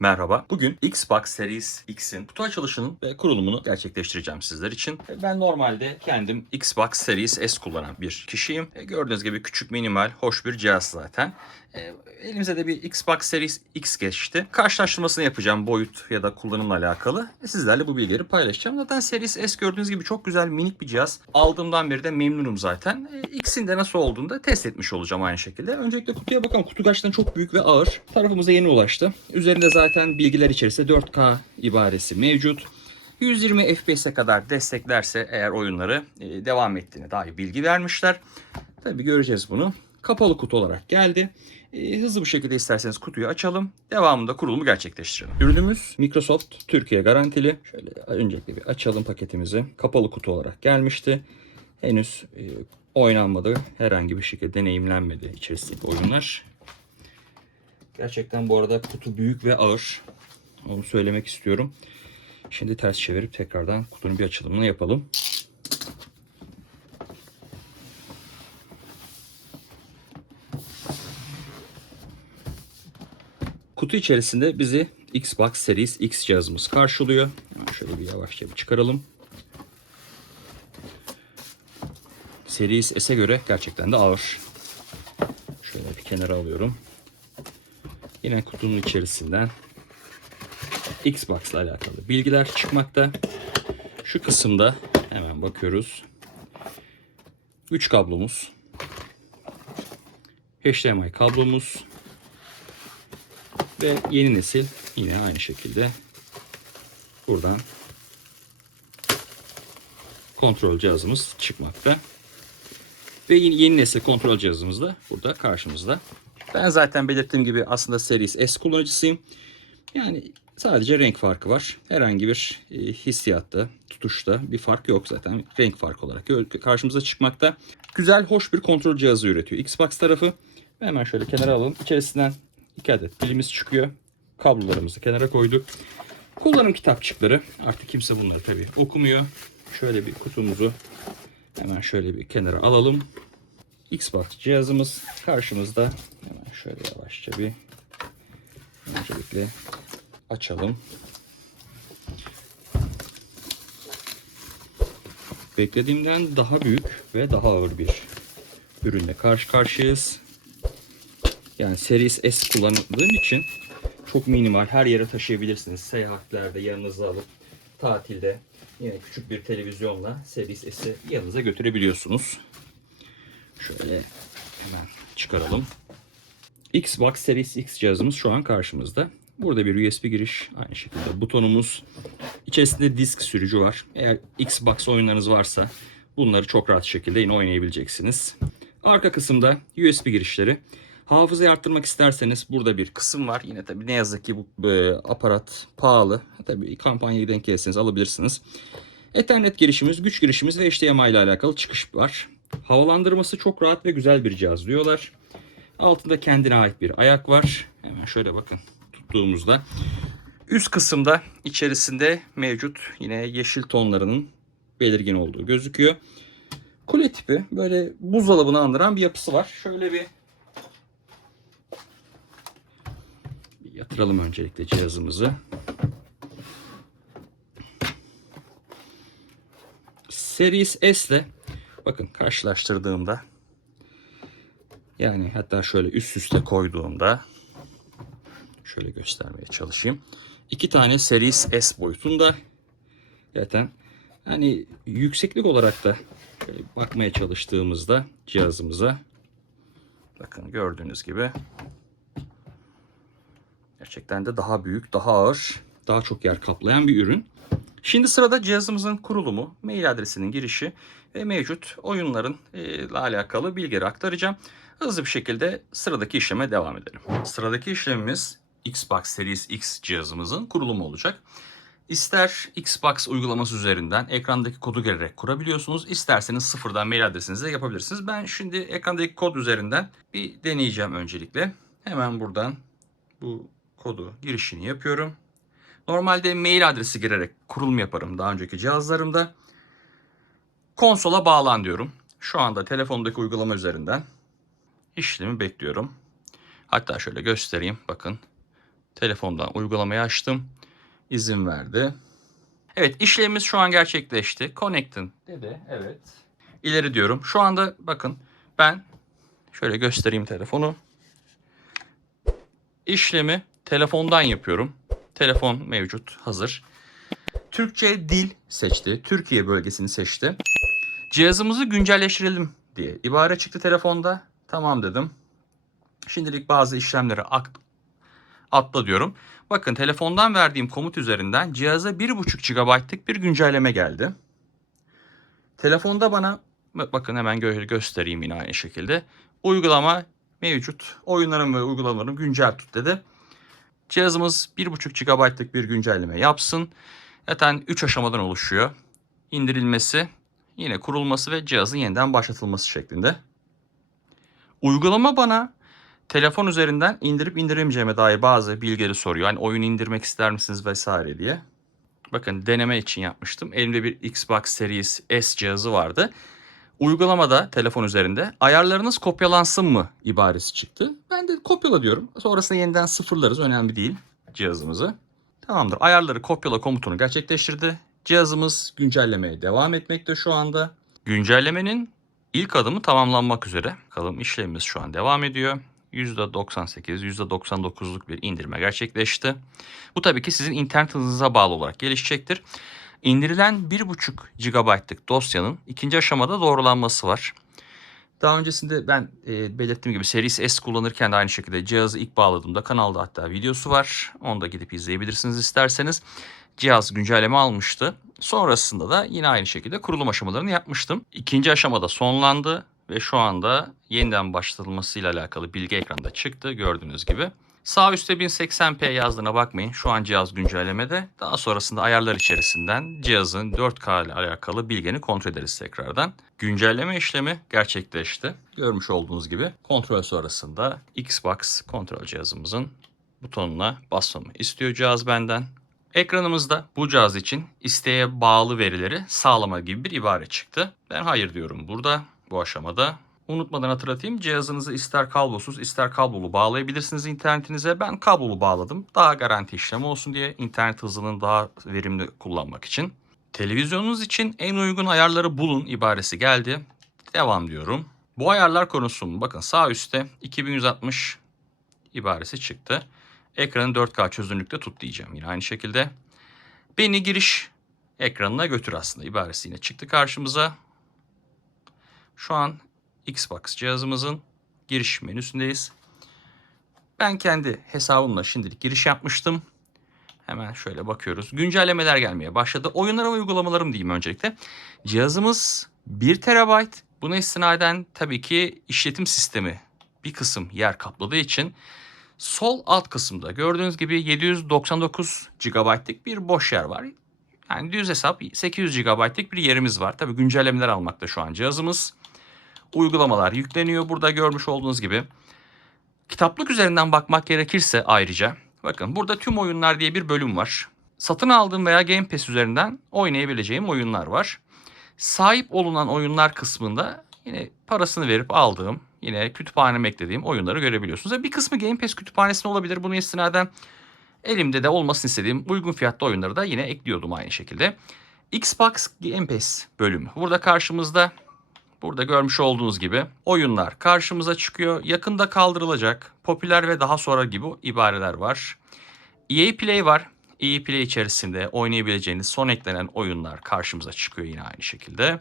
Merhaba. Bugün Xbox Series X'in kutu açılışının ve kurulumunu gerçekleştireceğim sizler için. Ben normalde kendim Xbox Series S kullanan bir kişiyim. E, Gördüğünüz gibi küçük, minimal, hoş bir cihaz zaten. E, Elimize de bir Xbox Series X geçti. Karşılaştırmasını yapacağım boyut ya da kullanımla alakalı. Sizlerle bu bilgileri paylaşacağım. Zaten Series S gördüğünüz gibi çok güzel minik bir cihaz. Aldığımdan beri de memnunum zaten. E, X'in de nasıl olduğunu da test etmiş olacağım aynı şekilde. Öncelikle kutuya bakalım. Kutu gerçekten çok büyük ve ağır. Tarafımıza yeni ulaştı. Üzerinde zaten bilgiler içerisinde 4K ibaresi mevcut. 120 FPS'e kadar desteklerse eğer oyunları e, devam ettiğine dair bilgi vermişler. Tabii göreceğiz bunu. Kapalı kutu olarak geldi. E, hızlı bir şekilde isterseniz kutuyu açalım. Devamında kurulumu gerçekleştirelim. Ürünümüz Microsoft Türkiye garantili. Şöyle öncelikle bir açalım paketimizi. Kapalı kutu olarak gelmişti. Henüz e, oynanmadı. Herhangi bir şekilde deneyimlenmedi içerisindeki oyunlar. Gerçekten bu arada kutu büyük ve ağır. Onu söylemek istiyorum. Şimdi ters çevirip tekrardan kutunun bir açılımını yapalım. Kutu içerisinde bizi Xbox Series X cihazımız karşılıyor. Şöyle bir yavaşça bir çıkaralım. Series S'e göre gerçekten de ağır. Şöyle bir kenara alıyorum. Yine kutunun içerisinden Xbox ile alakalı bilgiler çıkmakta. Şu kısımda hemen bakıyoruz. 3 kablomuz. HDMI kablomuz. Ve yeni nesil yine aynı şekilde buradan kontrol cihazımız çıkmakta. Ve yeni, nesil kontrol cihazımız da burada karşımızda. Ben zaten belirttiğim gibi aslında Series S kullanıcısıyım. Yani sadece renk farkı var. Herhangi bir e, hissiyatta, tutuşta bir fark yok zaten. Renk farkı olarak karşımıza çıkmakta. Güzel, hoş bir kontrol cihazı üretiyor Xbox tarafı. Hemen şöyle kenara alalım. İçerisinden iki adet pilimiz çıkıyor. Kablolarımızı kenara koyduk. Kullanım kitapçıkları. Artık kimse bunları tabii okumuyor. Şöyle bir kutumuzu hemen şöyle bir kenara alalım. Xbox cihazımız karşımızda. Hemen şöyle yavaşça bir öncelikle açalım. Beklediğimden daha büyük ve daha ağır bir ürünle karşı karşıyayız. Yani Series S kullandığım için çok minimal her yere taşıyabilirsiniz. Seyahatlerde yanınıza alıp tatilde yine küçük bir televizyonla Series S'i yanınıza götürebiliyorsunuz. Şöyle hemen çıkaralım. Xbox Series X cihazımız şu an karşımızda. Burada bir USB giriş, aynı şekilde butonumuz. İçerisinde disk sürücü var. Eğer Xbox oyunlarınız varsa bunları çok rahat şekilde yine oynayabileceksiniz. Arka kısımda USB girişleri. Hafızayı arttırmak isterseniz burada bir kısım var. Yine tabii ne yazık ki bu e, aparat pahalı. Tabii kampanyaya denk gelirseniz alabilirsiniz. Ethernet girişimiz, güç girişimiz ve HDMI ile alakalı çıkış var. Havalandırması çok rahat ve güzel bir cihaz diyorlar. Altında kendine ait bir ayak var. Hemen şöyle bakın tuttuğumuzda. Üst kısımda içerisinde mevcut yine yeşil tonlarının belirgin olduğu gözüküyor. Kule tipi böyle buzdolabını andıran bir yapısı var. Şöyle bir yatıralım öncelikle cihazımızı. Series S ile bakın karşılaştırdığımda yani hatta şöyle üst üste koyduğumda şöyle göstermeye çalışayım. İki tane Series S boyutunda zaten hani yükseklik olarak da bakmaya çalıştığımızda cihazımıza bakın gördüğünüz gibi gerçekten de daha büyük, daha ağır, daha çok yer kaplayan bir ürün. Şimdi sırada cihazımızın kurulumu, mail adresinin girişi ve mevcut oyunların e, ile alakalı bilgileri aktaracağım. Hızlı bir şekilde sıradaki işleme devam edelim. Sıradaki işlemimiz Xbox Series X cihazımızın kurulumu olacak. İster Xbox uygulaması üzerinden ekrandaki kodu girerek kurabiliyorsunuz. İsterseniz sıfırdan mail adresinizle yapabilirsiniz. Ben şimdi ekrandaki kod üzerinden bir deneyeceğim öncelikle. Hemen buradan bu kodu girişini yapıyorum. Normalde mail adresi girerek kurulum yaparım daha önceki cihazlarımda. Konsola bağlan diyorum. Şu anda telefondaki uygulama üzerinden işlemi bekliyorum. Hatta şöyle göstereyim. Bakın Telefondan uygulamayı açtım. İzin verdi. Evet işlemimiz şu an gerçekleşti. Connect'in dedi. Evet. İleri diyorum. Şu anda bakın ben şöyle göstereyim telefonu. İşlemi telefondan yapıyorum. Telefon mevcut, hazır. Türkçe dil seçti. Türkiye bölgesini seçti. Cihazımızı güncelleştirelim diye ibare çıktı telefonda. Tamam dedim. Şimdilik bazı işlemleri at- atla diyorum. Bakın telefondan verdiğim komut üzerinden cihaza 1.5 GB'lık bir güncelleme geldi. Telefonda bana bakın hemen gö- göstereyim yine aynı şekilde. Uygulama mevcut. Oyunlarım ve uygulamalarım güncel tut dedi. Cihazımız 1.5 GB'lık bir güncelleme yapsın. Zaten 3 aşamadan oluşuyor. İndirilmesi, yine kurulması ve cihazın yeniden başlatılması şeklinde. Uygulama bana telefon üzerinden indirip indiremeyeceğime dair bazı bilgileri soruyor. Hani oyun indirmek ister misiniz vesaire diye. Bakın deneme için yapmıştım. Elimde bir Xbox Series S cihazı vardı. Uygulamada telefon üzerinde ayarlarınız kopyalansın mı ibaresi çıktı. Ben de kopyala diyorum. Sonrasında yeniden sıfırlarız. Önemli değil cihazımızı. Tamamdır. Ayarları kopyala komutunu gerçekleştirdi. Cihazımız güncellemeye devam etmekte şu anda. Güncellemenin ilk adımı tamamlanmak üzere. Bakalım işlemimiz şu an devam ediyor. %98, %99'luk bir indirme gerçekleşti. Bu tabii ki sizin internet hızınıza bağlı olarak gelişecektir. İndirilen 1.5 GB'lık dosyanın ikinci aşamada doğrulanması var. Daha öncesinde ben e, belirttiğim gibi Series S kullanırken de aynı şekilde cihazı ilk bağladığımda kanalda hatta videosu var. Onu da gidip izleyebilirsiniz isterseniz. Cihaz güncelleme almıştı. Sonrasında da yine aynı şekilde kurulum aşamalarını yapmıştım. İkinci aşamada sonlandı ve şu anda yeniden başlatılmasıyla alakalı bilgi ekranda çıktı gördüğünüz gibi. Sağ üstte 1080p yazdığına bakmayın. Şu an cihaz güncellemede. Daha sonrasında ayarlar içerisinden cihazın 4K ile alakalı bilgini kontrol ederiz tekrardan. Güncelleme işlemi gerçekleşti. Görmüş olduğunuz gibi kontrol sonrasında Xbox kontrol cihazımızın butonuna basmamı istiyor cihaz benden. Ekranımızda bu cihaz için isteğe bağlı verileri sağlama gibi bir ibare çıktı. Ben hayır diyorum burada bu aşamada. Unutmadan hatırlatayım cihazınızı ister kablosuz ister kablolu bağlayabilirsiniz internetinize. Ben kablolu bağladım. Daha garanti işlemi olsun diye internet hızının daha verimli kullanmak için. Televizyonunuz için en uygun ayarları bulun ibaresi geldi. Devam diyorum. Bu ayarlar konusunu bakın sağ üstte 2160 ibaresi çıktı. Ekranı 4K çözünürlükte tut diyeceğim yine aynı şekilde. Beni giriş ekranına götür aslında ibaresi yine çıktı karşımıza. Şu an Xbox cihazımızın giriş menüsündeyiz. Ben kendi hesabımla şimdilik giriş yapmıştım. Hemen şöyle bakıyoruz. Güncellemeler gelmeye başladı. Oyunlar ve uygulamalarım diyeyim öncelikle. Cihazımız 1 TB. Buna istinaden tabii ki işletim sistemi bir kısım yer kapladığı için sol alt kısımda gördüğünüz gibi 799 GB'lık bir boş yer var. Yani düz hesap 800 GB'lık bir yerimiz var. Tabii güncellemeler almakta şu an cihazımız. Uygulamalar yükleniyor. Burada görmüş olduğunuz gibi. Kitaplık üzerinden bakmak gerekirse ayrıca bakın burada tüm oyunlar diye bir bölüm var. Satın aldığım veya Game Pass üzerinden oynayabileceğim oyunlar var. Sahip olunan oyunlar kısmında yine parasını verip aldığım, yine kütüphaneme eklediğim oyunları görebiliyorsunuz. Bir kısmı Game Pass kütüphanesinde olabilir. Bunu istinaden elimde de olmasını istediğim uygun fiyatlı oyunları da yine ekliyordum aynı şekilde. Xbox Game Pass bölümü. Burada karşımızda Burada görmüş olduğunuz gibi oyunlar karşımıza çıkıyor. Yakında kaldırılacak, popüler ve daha sonra gibi ibareler var. EA Play var. EA Play içerisinde oynayabileceğiniz son eklenen oyunlar karşımıza çıkıyor yine aynı şekilde.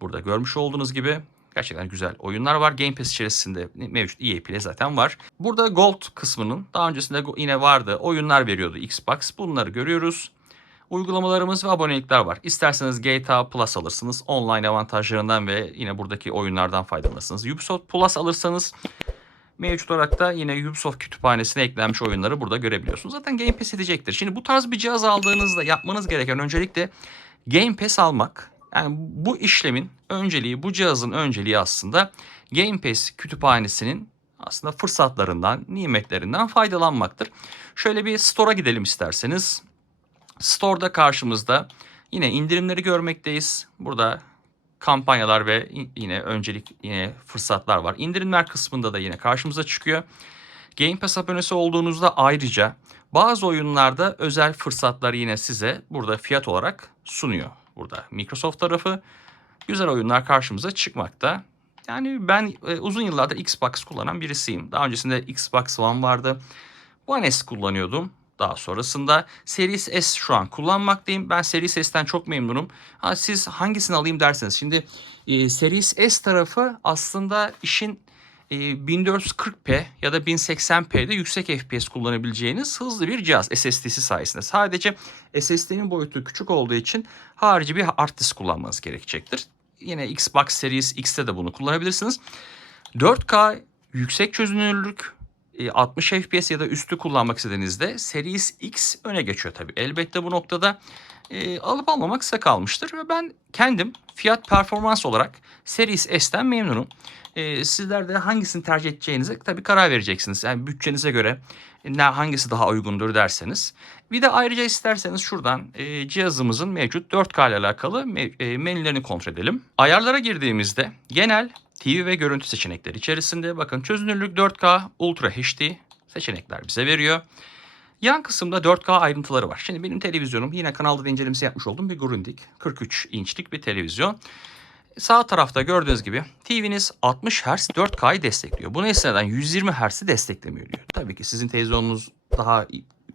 Burada görmüş olduğunuz gibi gerçekten güzel oyunlar var. Game Pass içerisinde mevcut EA Play zaten var. Burada Gold kısmının daha öncesinde yine vardı. Oyunlar veriyordu Xbox. Bunları görüyoruz uygulamalarımız ve abonelikler var. İsterseniz GTA Plus alırsınız. Online avantajlarından ve yine buradaki oyunlardan faydalanırsınız. Ubisoft Plus alırsanız mevcut olarak da yine Ubisoft kütüphanesine eklenmiş oyunları burada görebiliyorsunuz. Zaten Game Pass edecektir. Şimdi bu tarz bir cihaz aldığınızda yapmanız gereken öncelikle Game Pass almak. Yani bu işlemin önceliği, bu cihazın önceliği aslında Game Pass kütüphanesinin aslında fırsatlarından, nimetlerinden faydalanmaktır. Şöyle bir store'a gidelim isterseniz. Store'da karşımızda yine indirimleri görmekteyiz. Burada kampanyalar ve yine öncelik yine fırsatlar var. İndirimler kısmında da yine karşımıza çıkıyor. Game Pass abonesi olduğunuzda ayrıca bazı oyunlarda özel fırsatlar yine size burada fiyat olarak sunuyor. Burada Microsoft tarafı güzel oyunlar karşımıza çıkmakta. Yani ben e, uzun yıllardır Xbox kullanan birisiyim. Daha öncesinde Xbox One vardı. One S kullanıyordum. Daha sonrasında Series S şu an kullanmaktayım. Ben Series S'ten çok memnunum. Ha, siz hangisini alayım derseniz. Şimdi e, Series S tarafı aslında işin e, 1440p ya da 1080p'de yüksek FPS kullanabileceğiniz hızlı bir cihaz SSD'si sayesinde. Sadece SSD'nin boyutu küçük olduğu için harici bir hard disk kullanmanız gerekecektir. Yine Xbox Series X'te de bunu kullanabilirsiniz. 4K yüksek çözünürlük 60 FPS ya da üstü kullanmak istediğinizde Series X öne geçiyor tabii. Elbette bu noktada e, alıp almamak size kalmıştır. Ve ben kendim fiyat performans olarak Series S'ten memnunum. E, sizler de hangisini tercih edeceğinize tabii karar vereceksiniz. Yani bütçenize göre ne hangisi daha uygundur derseniz. Bir de ayrıca isterseniz şuradan e, cihazımızın mevcut 4K ile alakalı me- e, menülerini kontrol edelim. Ayarlara girdiğimizde genel TV ve görüntü seçenekleri içerisinde bakın çözünürlük 4K Ultra HD seçenekler bize veriyor. Yan kısımda 4K ayrıntıları var. Şimdi benim televizyonum yine kanalda da incelemesi yapmış olduğum bir Grundig 43 inçlik bir televizyon. Sağ tarafta gördüğünüz gibi TV'niz 60 Hz 4K'yı destekliyor. Buna istinaden 120 Hz'i desteklemiyor diyor. Tabii ki sizin televizyonunuz daha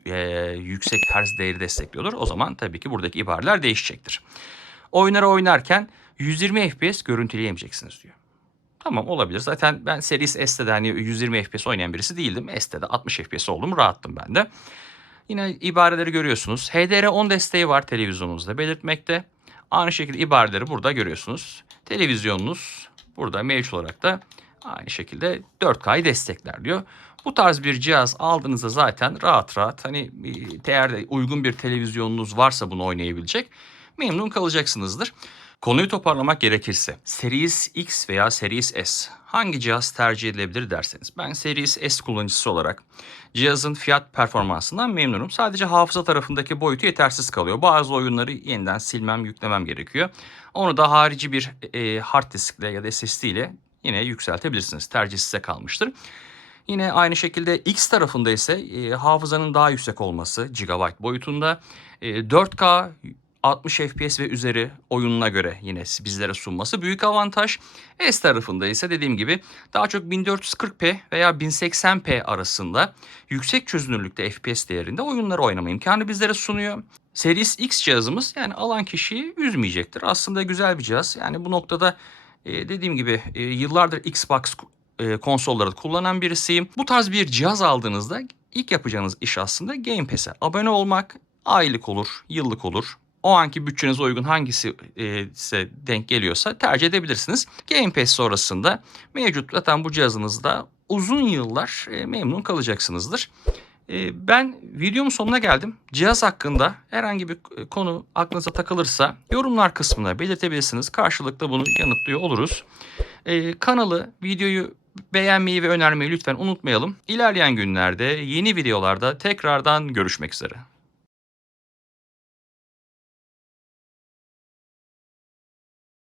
e, yüksek Hz değeri destekliyordur. O zaman tabii ki buradaki ibareler değişecektir. Oyunları oynarken 120 FPS görüntüleyemeyeceksiniz diyor. Tamam olabilir. Zaten ben Series S'te de hani 120 FPS oynayan birisi değildim. S'te de 60 FPS oldum. Rahattım ben de. Yine ibareleri görüyorsunuz. HDR10 desteği var televizyonunuzda belirtmekte. Aynı şekilde ibareleri burada görüyorsunuz. Televizyonunuz burada mevcut olarak da aynı şekilde 4K'yı destekler diyor. Bu tarz bir cihaz aldığınızda zaten rahat rahat hani e, eğer uygun bir televizyonunuz varsa bunu oynayabilecek memnun kalacaksınızdır. Konuyu toparlamak gerekirse Series X veya Series S hangi cihaz tercih edilebilir derseniz ben Series S kullanıcısı olarak cihazın fiyat performansından memnunum. Sadece hafıza tarafındaki boyutu yetersiz kalıyor. Bazı oyunları yeniden silmem, yüklemem gerekiyor. Onu da harici bir e, hard diskle ya da SSD ile yine yükseltebilirsiniz. Tercih size kalmıştır. Yine aynı şekilde X tarafında ise e, hafızanın daha yüksek olması GB boyutunda e, 4K 60 FPS ve üzeri oyununa göre yine bizlere sunması büyük avantaj. S tarafında ise dediğim gibi daha çok 1440p veya 1080p arasında yüksek çözünürlükte FPS değerinde oyunları oynama imkanı bizlere sunuyor. Series X cihazımız yani alan kişiyi üzmeyecektir. Aslında güzel bir cihaz. Yani bu noktada e, dediğim gibi e, yıllardır Xbox e, konsolları kullanan birisiyim. Bu tarz bir cihaz aldığınızda ilk yapacağınız iş aslında Game Pass'e abone olmak. Aylık olur, yıllık olur. O anki bütçenize uygun hangisi e, size denk geliyorsa tercih edebilirsiniz. Game Pass sonrasında mevcut zaten bu cihazınızda uzun yıllar e, memnun kalacaksınızdır. E, ben videomun sonuna geldim. Cihaz hakkında herhangi bir e, konu aklınıza takılırsa yorumlar kısmına belirtebilirsiniz. Karşılıklı bunu yanıtlıyor oluruz. E, kanalı, videoyu beğenmeyi ve önermeyi lütfen unutmayalım. İlerleyen günlerde yeni videolarda tekrardan görüşmek üzere.